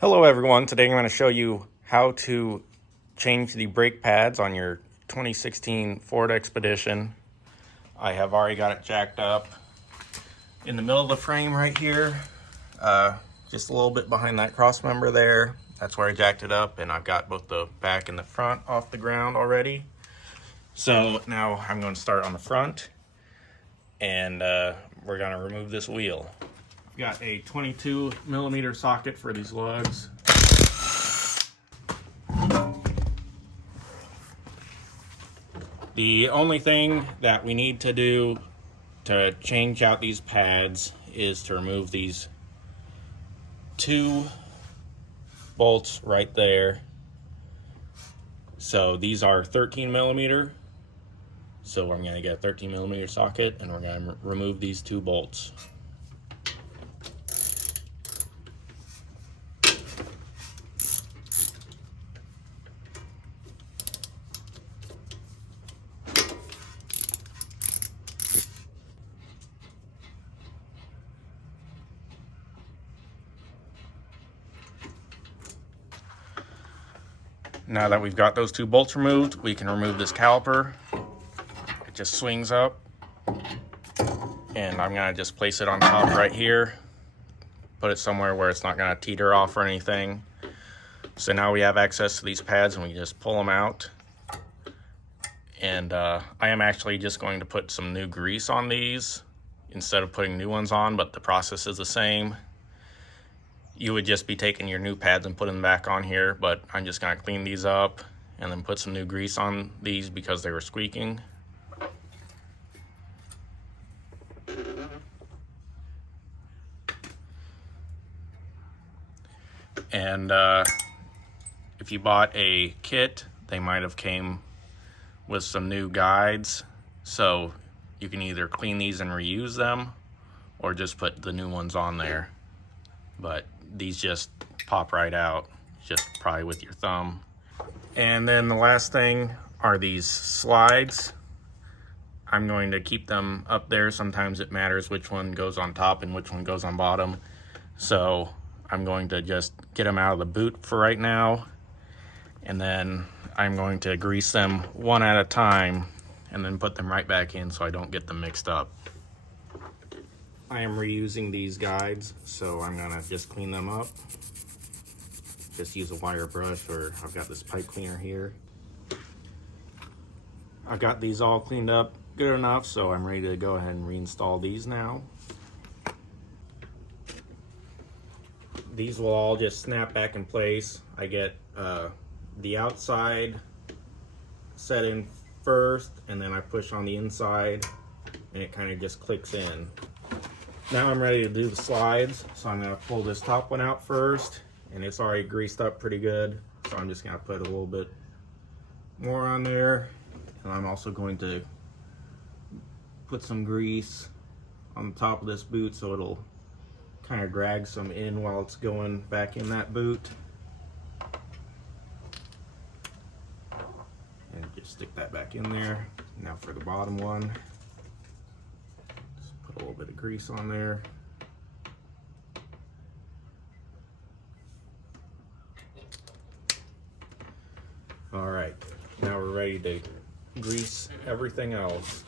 Hello everyone, today I'm going to show you how to change the brake pads on your 2016 Ford Expedition. I have already got it jacked up in the middle of the frame right here, just a little bit behind that cross member there. That's where I jacked it up, and I've got both the back and the front off the ground already. So now I'm going to start on the front, and we're going to remove this wheel. I've got a 22 millimeter socket for these lugs. The only thing that we need to do to change out these pads is to remove these two bolts right there. So these are 13 millimeter. So we're going to get a 13 millimeter socket, and we're going to remove these two bolts. Now that we've got those two bolts removed, we can remove this caliper. It just swings up, and I'm gonna just place it on top right here. Put it somewhere where it's not gonna teeter off or anything. So now we have access to these pads, and we can just pull them out. And I am actually just going to put some new grease on these instead of putting new ones on, but the process is the same. You would just be taking your new pads and putting them back on here, but I'm just gonna clean these up and then put some new grease on these because they were squeaking. And if you bought a kit, they might have came with some new guides, so you can either clean these and reuse them or just put the new ones on there. But these just pop right out, just probably with your thumb. And then the last thing are these slides. I'm going to keep them up there. Sometimes it matters which one goes on top and which one goes on bottom. So I'm going to just get them out of the boot for right now. And then I'm going to grease them one at a time and then put them right back in so I don't get them mixed up. I am reusing these guides, so I'm gonna just clean them up. Just use a wire brush, or I've got this pipe cleaner here. I've got these all cleaned up good enough, so I'm ready to go ahead and reinstall these now. These will all just snap back in place. I get the outside set in first, and then I push on the inside, and it kind of just clicks in. Now I'm ready to do the slides, so I'm going to pull this top one out first, and it's already greased up pretty good, so I'm just going to put a little bit more on there, and I'm also going to put some grease on the top of this boot so it'll kind of drag some in while it's going back in that boot. And just stick that back in there. Now for the bottom one. A little bit of grease on there. All right, now we're ready to grease everything else.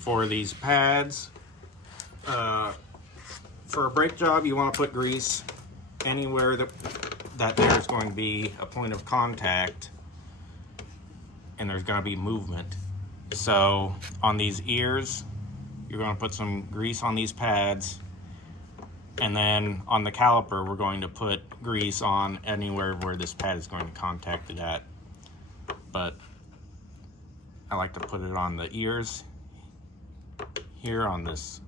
For these pads, for a brake job, you want to put grease anywhere that there's going to be a point of contact and there's going to be movement. So on these ears, you're going to put some grease on these pads, and then on the caliper we're going to put grease on anywhere where this pad is going to contact it at. But I like to put it on the ears here on these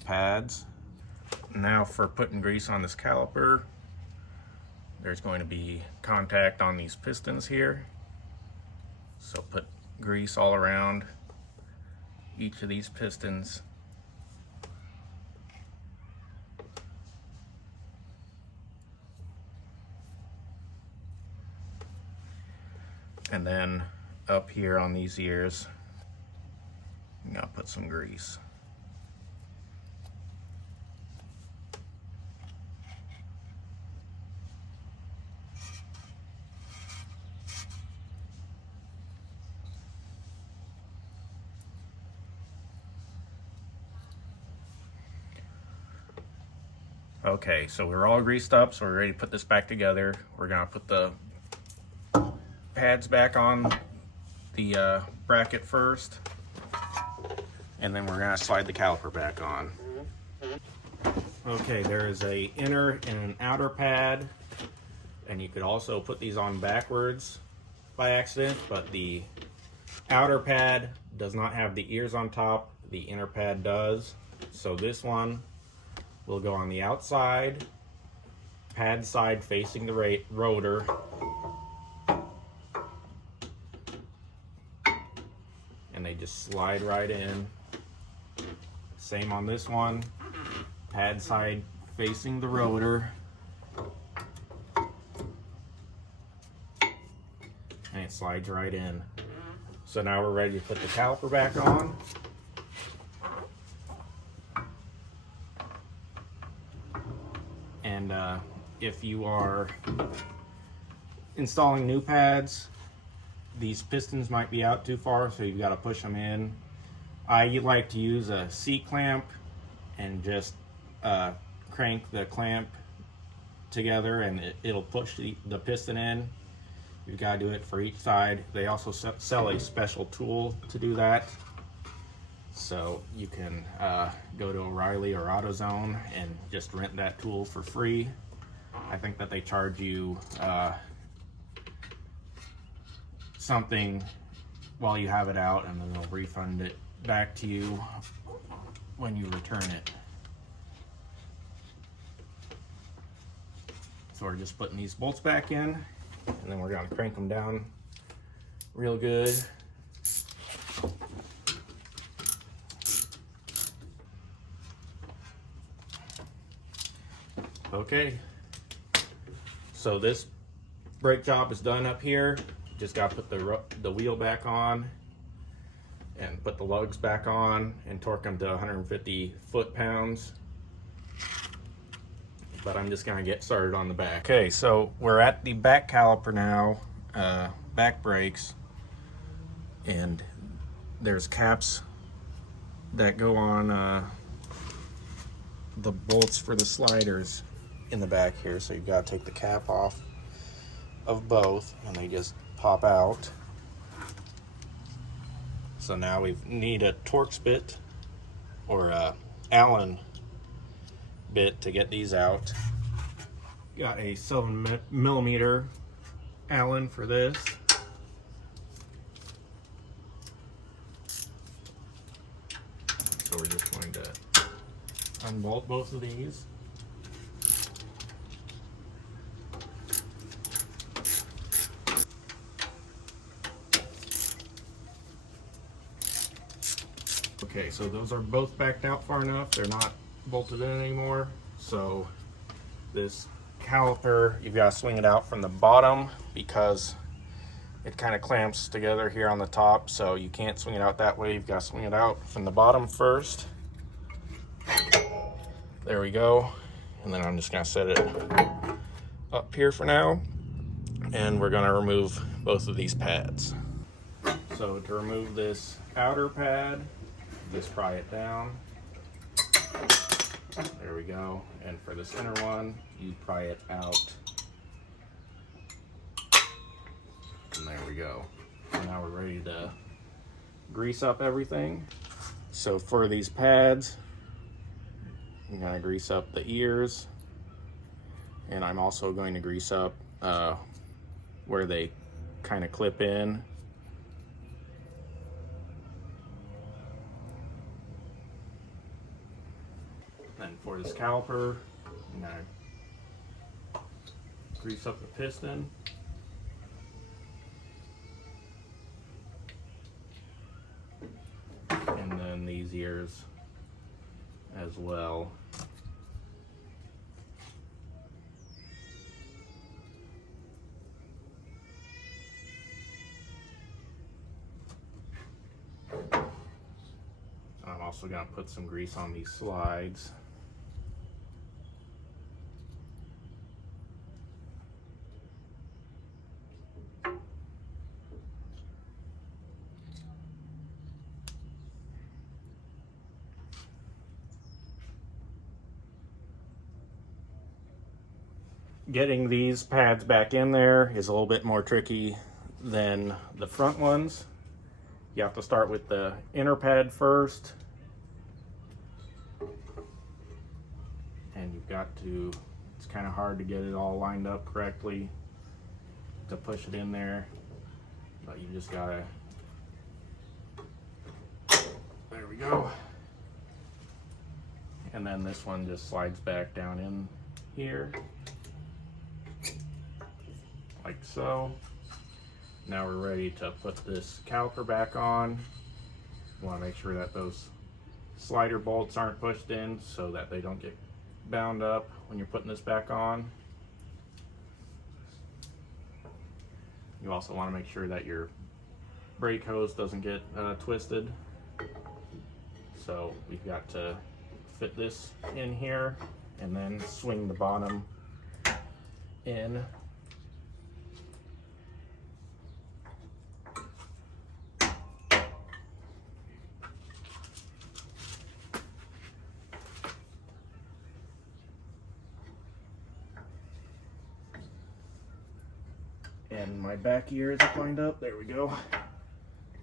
pads. Now for putting grease on this caliper, there's going to be contact on these pistons here. So put grease all around each of these pistons. And then up here on these ears, I'm gonna put some grease. Okay, so we're all greased up, so we're ready to put this back together. We're gonna put the pads back on the bracket first, and then we're gonna slide the caliper back on. Okay, there is a inner and an outer pad, and you could also put these on backwards by accident, but the outer pad does not have the ears on top, the inner pad does. So this one will go on the outside, pad side facing the rotor. And they just slide right in. Same on this one, pad side facing the rotor. And it slides right in. So now we're ready to put the caliper back on. And if you are installing new pads, these pistons might be out too far, so you've got to push them in. I like to use a C-clamp and just crank the clamp together, and it'll push the piston in. You've got to do it for each side. They also sell a special tool to do that. So you can go to O'Reilly or AutoZone and just rent that tool for free. I think that they charge you something while you have it out, and then they'll refund it back to you when you return it. So we're just putting these bolts back in, and then we're going to crank them down real good. Okay, so this brake job is done up here. Just got to put the wheel back on and put the lugs back on and torque them to 150 foot-pounds. But I'm just gonna get started on the back. Okay, so we're at the back caliper now, back brakes, and there's caps that go on the bolts for the sliders in the back here. So you've got to take the cap off of both, and they just pop out. So now we need a Torx bit or a Allen bit to get these out. Got a 7mm Allen for this. So we're just going to unbolt both of these. Okay, so those are both backed out far enough. They're not bolted in anymore. So this caliper, you've got to swing it out from the bottom because it kind of clamps together here on the top. So you can't swing it out that way. You've got to swing it out from the bottom first. There we go. And then I'm just going to set it up here for now. And we're going to remove both of these pads. So to remove this outer pad, just pry it down. There we go. And for this inner one, you pry it out. And there we go. So now we're ready to grease up everything. So for these pads, I'm going to grease up the ears. And I'm also going to grease up where they kind of clip in. And for this caliper, I'm going to grease up the piston. And then these ears as well. I'm also going to put some grease on these slides. Getting these pads back in there is a little bit more tricky than the front ones. You have to start with the inner pad first. And you've got to, it's kind of hard to get it all lined up correctly to push it in there, but you just gotta, there we go. And then this one just slides back down in here, like so. Now we're ready to put this caliper back on. You wanna make sure that those slider bolts aren't pushed in so that they don't get bound up when you're putting this back on. You also want to make sure that your brake hose doesn't get twisted. So we've got to fit this in here and then swing the bottom in. And my back ear isn't lined up. There we go.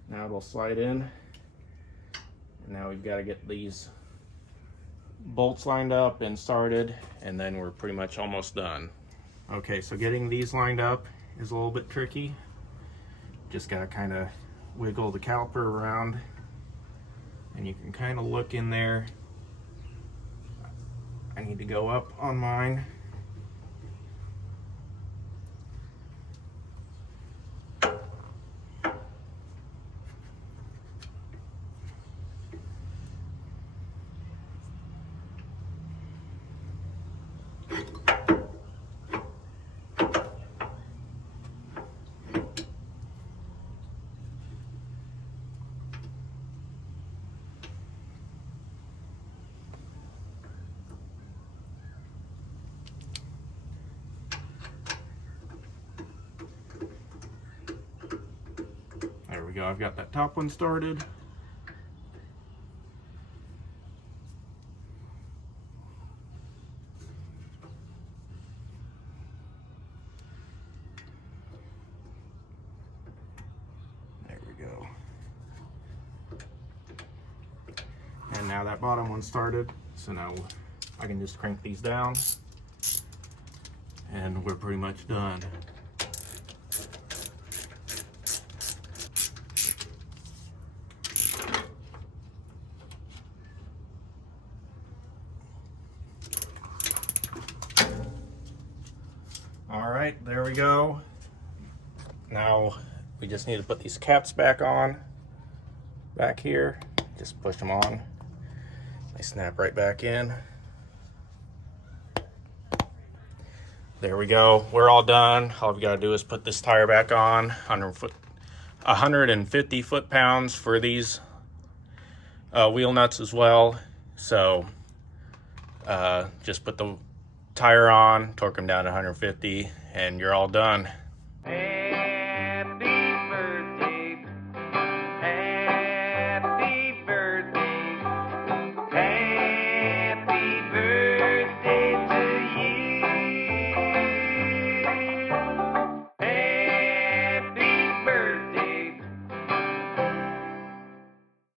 Now it'll slide in. And now we've got to get these bolts lined up and started, and then we're pretty much almost done. Okay, so getting these lined up is a little bit tricky. Just got to kind of wiggle the caliper around, and you can kind of look in there. I need to go up on mine. There we go, I've got that top one started. There we go. And now that bottom one started, so now I can just crank these down and we're pretty much done. All right, there we go. Now we just need to put these caps back on, back here. Just push them on. They snap right back in. There we go. We're all done. All we gotta do is put this tire back on. 150 foot-pounds for these wheel nuts as well. So just put the tire on, torque them down to 150, and you're all done.